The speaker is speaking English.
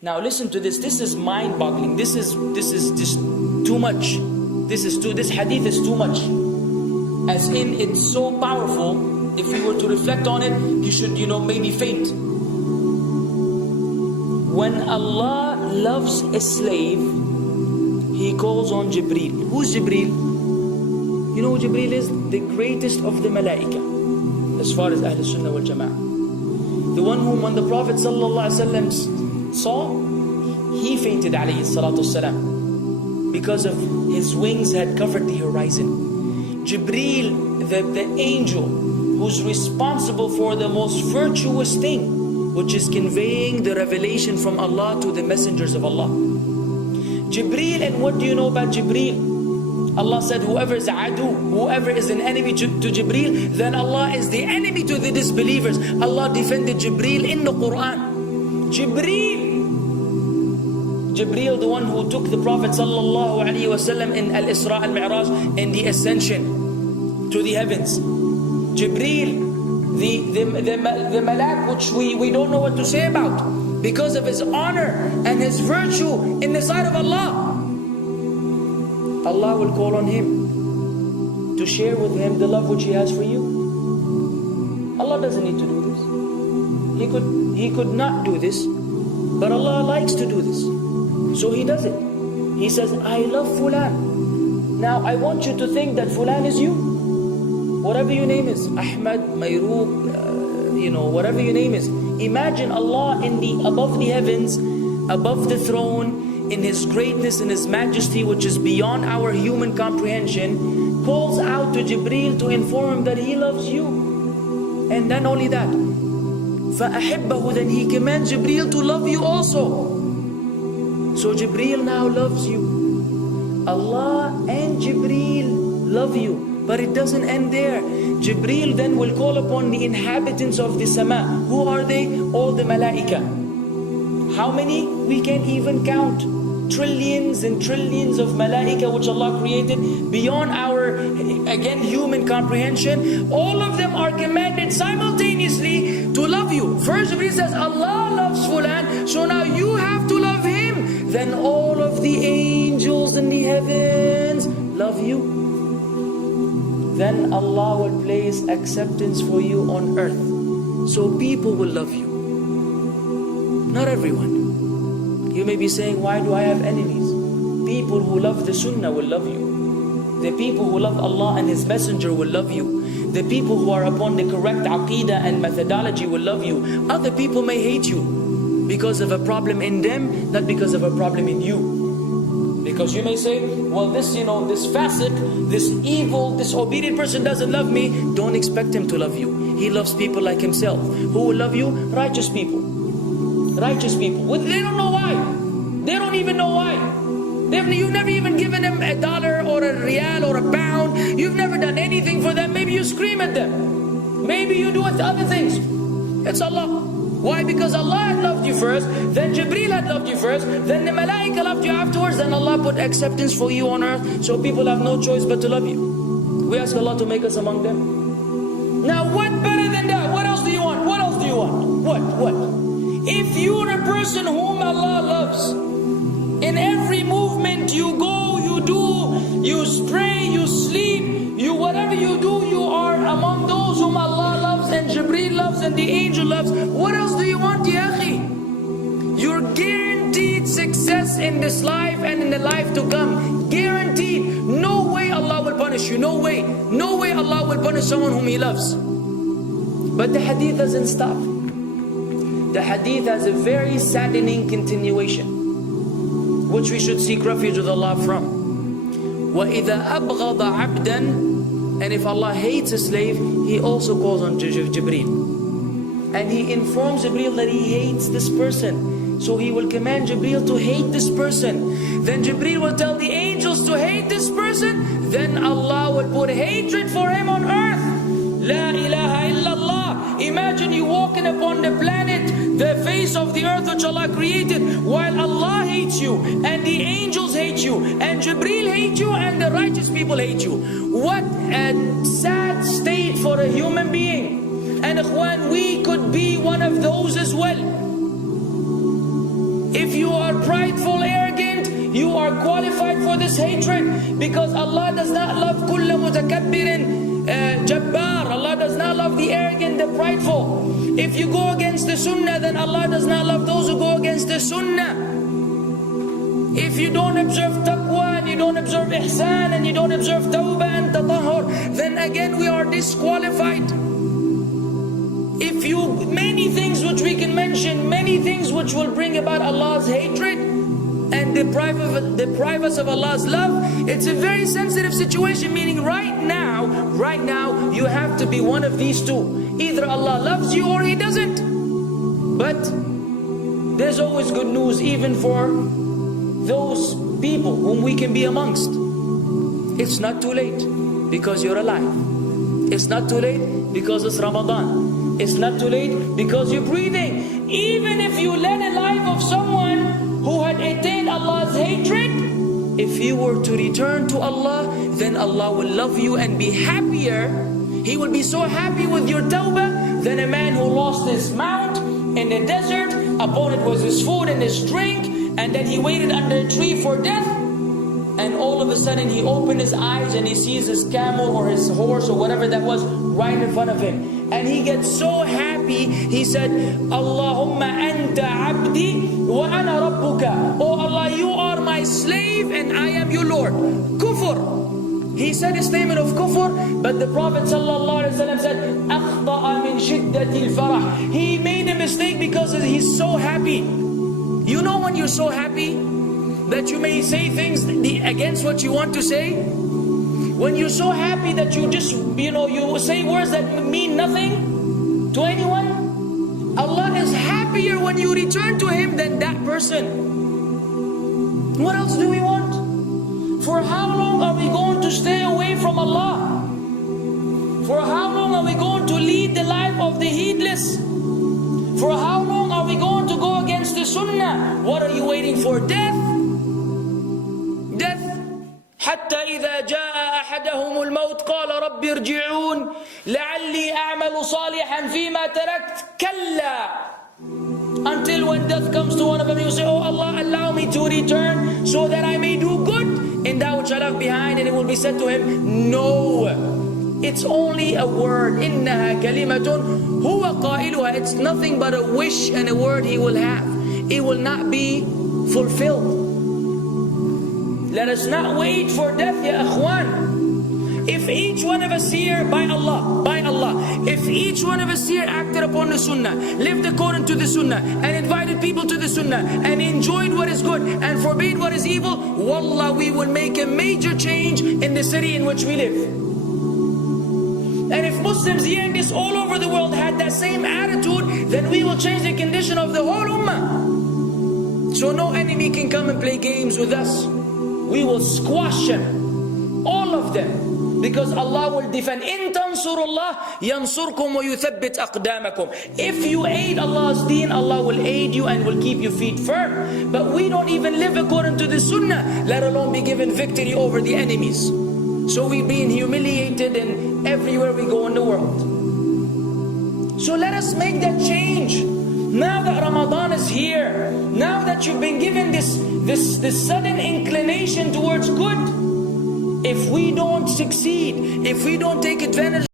Now listen to this. This is mind-boggling. This is just too much. This hadith is too much. As in, it's so powerful. If you were to reflect on it, you should, maybe faint. When Allah loves a slave, He calls on Jibraeel. Who's Jibraeel? You know who Jibraeel is? The greatest of the malaika, as far as Ahl Sunnah wal Jama'ah. The one whom when the Prophet ﷺ saw, he fainted alayhi salatu wasalam, because of his wings had covered the horizon. Jibraeel, the angel who's responsible for the most virtuous thing, which is conveying the revelation from Allah to the messengers of Allah. Jibraeel, and what do you know about Jibraeel? Allah said, whoever is adu, whoever is an enemy to Jibraeel, then Allah is the enemy to the disbelievers. Allah defended Jibraeel in the Quran. Jibraeel, the one who took the Prophet ﷺ in Al-Isra al-Mi'raj, in the ascension to the heavens. Jibraeel, the malak which we don't know what to say about, because of his honor and his virtue in the sight of Allah. Allah will call on him to share with him the love which He has for you. Allah doesn't need to do this. He could not do this, but Allah likes to do this, so He does it. He says, I love Fulan. Now I want you to think that Fulan is you. Whatever your name is, Ahmad, Mayroob, whatever your name is. Imagine Allah above the heavens, above the throne, in His greatness and His majesty, which is beyond our human comprehension, calls out to Jibraeel to inform him that He loves you. And then only that, فَأَحِبَّهُ, then He commands Jibraeel to love you also. So Jibraeel now loves you. Allah and Jibraeel love you. But it doesn't end there. Jibraeel then will call upon the inhabitants of the sama. Who are they? All the malaika. How many? We can't even count. Trillions and trillions of malaika which Allah created beyond our, again, human comprehension. All of them are commanded simultaneously to love you. First Jibraeel says, Allah loves Fulan, so now you have to love him. Then all of the angels in the heavens love you. Then Allah will place acceptance for you on earth. So people will love you. Not everyone. You may be saying, why do I have enemies? People who love the Sunnah will love you. The people who love Allah and His Messenger will love you. The people who are upon the correct aqeedah and methodology will love you. Other people may hate you because of a problem in them, not because of a problem in you. Because you may say, well, this fasiq, this evil, disobedient person doesn't love me. Don't expect him to love you. He loves people like himself. Who will love you? Righteous people. Righteous people. Well, they don't know why. They don't even know why. You've never even given them $1 or a riyal or a pound. You've never done anything for them. Maybe you scream at them. Maybe you do other things. It's Allah. Why? Because Allah had loved you first, then Jibraeel had loved you first, then the malaika loved you afterwards, then Allah put acceptance for you on earth, so people have no choice but to love you. We ask Allah to make us among them. Now what better than that? What else do you want? What else do you want? What? If you're a person whom Allah loves, in every movement you go, you do, you pray, you sleep, whatever you do, you are among those whom Allah loves and Jibraeel loves and the angel loves. What else do you want, ya akhi? You're guaranteed success in this life and in the life to come. Guaranteed. No way Allah will punish you. No way. No way Allah will punish someone whom He loves. But the hadith doesn't stop. The hadith has a very saddening continuation, which we should seek refuge with Allah from. وَإِذَا أَبْغَضَ عَبْدًا, and if Allah hates a slave, He also calls on Jibraeel. And He informs Jibraeel that He hates this person. So He will command Jibraeel to hate this person. Then Jibraeel will tell the angels to hate this person. Then Allah will put hatred for him on earth. La ilaha illallah. Imagine you walking upon the planet, the face of the earth which Allah created, while Allah hates you, and the angels hate you, and Jibraeel hates you, and the righteous people hate you. What a sad state for a human being. And ikhwan, we could be one of those as well. If prideful, arrogant, you are qualified for this hatred, because Allah does not love kulla mutakabbirin jabbar. Allah does not love the arrogant, the prideful. If you go against the sunnah, then Allah does not love those who go against the sunnah. If you don't observe taqwa, and you don't observe ihsan, and you don't observe tawbah and tatahur, then again we are disqualified. If you, many things which we can mention, many things which will bring about Allah's hatred and deprive us of Allah's love. It's a very sensitive situation, meaning right now, you have to be one of these two. Either Allah loves you or He doesn't. But there's always good news, even for those people whom we can be amongst. It's not too late because you're alive. It's not too late because it's Ramadan. It's not too late because you're breathing. Even if you led a life of someone who had attained Allah's hatred, if you were to return to Allah, then Allah will love you and be happier. He will be so happy with your tawbah than a man who lost his mount in the desert. Upon it was his food and his drink, and then he waited under a tree for death. And all of a sudden he opened his eyes and he sees his camel or his horse or whatever that was right in front of him. And he gets so happy, he said, Allahumma anta abdi wa ana rabbuka. Oh Allah, you are my slave and I am your Lord. Kufr. He said a statement of kufr, but the Prophet ﷺ said, أَخْطَأَ مِنْ شِدَّةِ الْفَرَحِ. He made a mistake because he's so happy. You know when you're so happy that you may say things against what you want to say? When you're so happy that you just, you say words that mean nothing to anyone? Allah is happier when you return to Him than that person. What else do we want? For how long are we going to stay away from Allah? For how long are we going to lead the life of the heedless? For how long are we going to go against the sunnah? What are you waiting for? Death? Death. حتى إذا جاء أحدهم الموت قال رب ارجعون لعلي أعمل صالحا فيما تركت كلا. Until when death comes to one of them, you say, oh Allah, allow me to return so that I may do good in that which I left behind. And it will be said to him, no, it's only a word. إنها كلمة هو قائلها. It's nothing but a wish and a word he will have. It will not be fulfilled. Let us not wait for death, ya akhwan. If each one of us here, by Allah, if each one of us here acted upon the sunnah, lived according to the sunnah, and invited people to the sunnah, and enjoyed what is good, and forbade what is evil, wallah, we will make a major change in the city in which we live. And if Muslims hearing this all over the world had that same attitude, then we will change the condition of the whole ummah. So no enemy can come and play games with us. We will squash them, all of them. Because Allah will defend. إِن تَنْصُرُ اللَّهِ يَنْصُرْكُمْ وَيُثَبِّتْ أَقْدَامَكُمْ. If you aid Allah's deen, Allah will aid you and will keep your feet firm. But we don't even live according to the sunnah, let alone be given victory over the enemies. So we're being humiliated in everywhere we go in the world. So let us make that change. Now that Ramadan is here, now that you've been given this sudden inclination towards good, if we don't succeed, if we don't take advantage